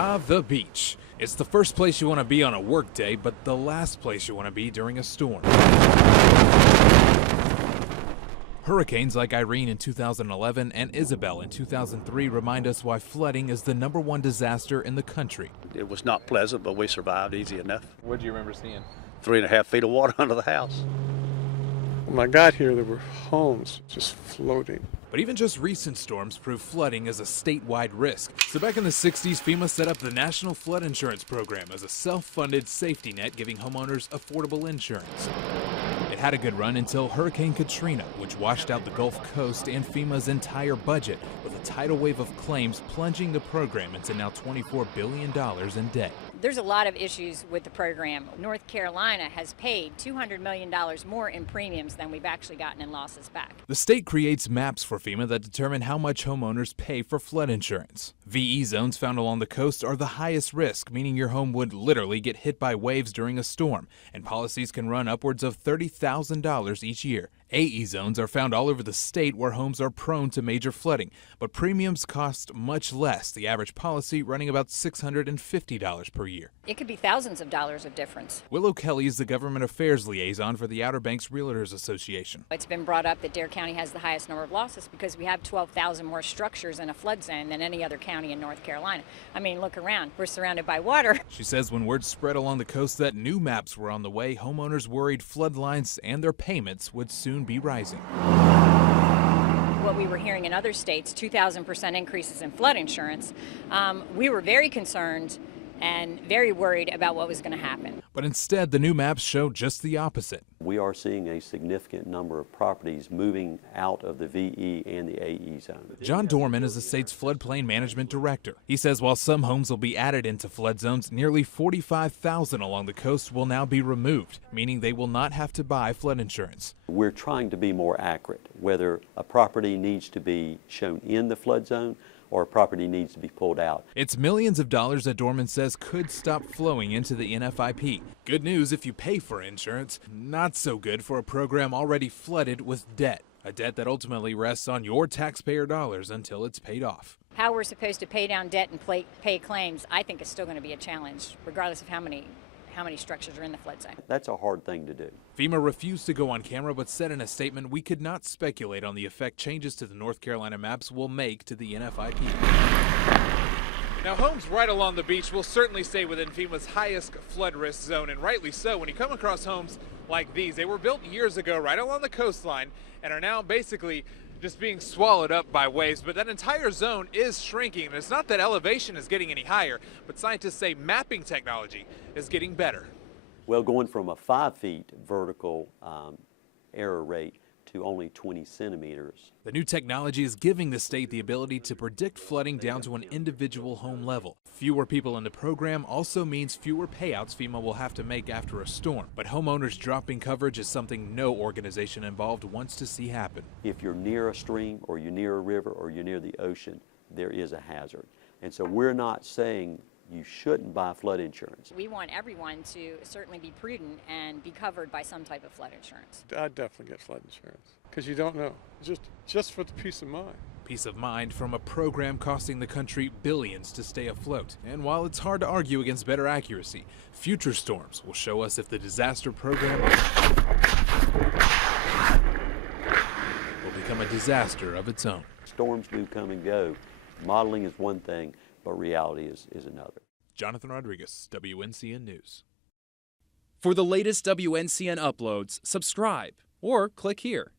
The beach. It's the first place you want to be on a work day, but the last place you want to be during a storm. Hurricanes like Irene in 2011 and Isabel in 2003 remind us why flooding is the #1 disaster in the country. It was not pleasant, but we survived easy enough. What do you remember seeing? 3.5 feet of water under the house. When I got here, there were homes just floating. But even just recent storms prove flooding is a statewide risk. So back in the 60s, FEMA set up the National Flood Insurance Program as a self-funded safety net giving homeowners affordable insurance. It had a good run until Hurricane Katrina, which washed out the Gulf Coast and FEMA's entire budget, with a tidal wave of claims plunging the program into now $24 billion in debt. There's a lot of issues with the program. North Carolina has paid $200 million more in premiums than we've actually gotten in losses back. The state creates maps for FEMA that determine how much homeowners pay for flood insurance. VE zones found along the coast are the highest risk, meaning your home would literally get hit by waves during a storm, and policies can run upwards of $30,000 each year. AE zones are found all over the state where homes are prone to major flooding, but premiums cost much less, the average policy running about $650 per year. It could be thousands of dollars of difference. Willow Kelly is the government affairs liaison for the Outer Banks Realtors Association. It's been brought up that Dare County has the highest number of losses because we have 12,000 more structures in a flood zone than any other county in North Carolina. I mean, look around. We're surrounded by water. She says when word spread along the coast that new maps were on the way, homeowners worried flood lines and their payments would soon be rising. What we were hearing in other states, 2,000% increases in flood insurance, we were very concerned and very worried about what was going to happen. But instead, the new maps show just the opposite. We are seeing a significant number of properties moving out of the VE and the AE zone. John Dorman is the state's floodplain management director. He says while some homes will be added into flood zones, nearly 45,000 along the coast will now be removed, meaning they will not have to buy flood insurance. We're trying to be more accurate, whether a property needs to be shown in the flood zone or a property needs to be pulled out. It's millions of dollars that Dorman says could stop flowing into the NFIP. Good news if you pay for insurance, not so good for a program already flooded with debt. A debt that ultimately rests on your taxpayer dollars until it's paid off. How we're supposed to pay down debt and pay claims, I think is still going to be a challenge, regardless of how many structures are in the flood zone. That's a hard thing to do. FEMA refused to go on camera but said in a statement we could not speculate on the effect changes to the North Carolina maps will make to the NFIP. Now, homes right along the beach will certainly stay within FEMA's highest flood risk zone, and rightly so. When you come across homes like these, they were built years ago right along the coastline and are now basically just being swallowed up by waves, but that entire zone is shrinking. And it's not that elevation is getting any higher, but scientists say mapping technology is getting better. Well, going from a 5 feet vertical error rate to only 20 centimeters. The new technology is giving the state the ability to predict flooding down to an individual home level. Fewer people in the program also means fewer payouts FEMA will have to make after a storm. But homeowners dropping coverage is something no organization involved wants to see happen. If you're near a stream or you're near a river or you're near the ocean, there is a hazard. And so we're not saying you shouldn't buy flood insurance. We want everyone to certainly be prudent and be covered by some type of flood insurance. I'd definitely get flood insurance because you don't know. Just for the peace of mind. Peace of mind from a program costing the country billions to stay afloat. And while it's hard to argue against better accuracy, future storms will show us if the disaster program will become a disaster of its own. Storms do come and go. Modeling is one thing, but reality is another. Jonathan Rodriguez, WNCN News. For the latest WNCN uploads, subscribe or click here.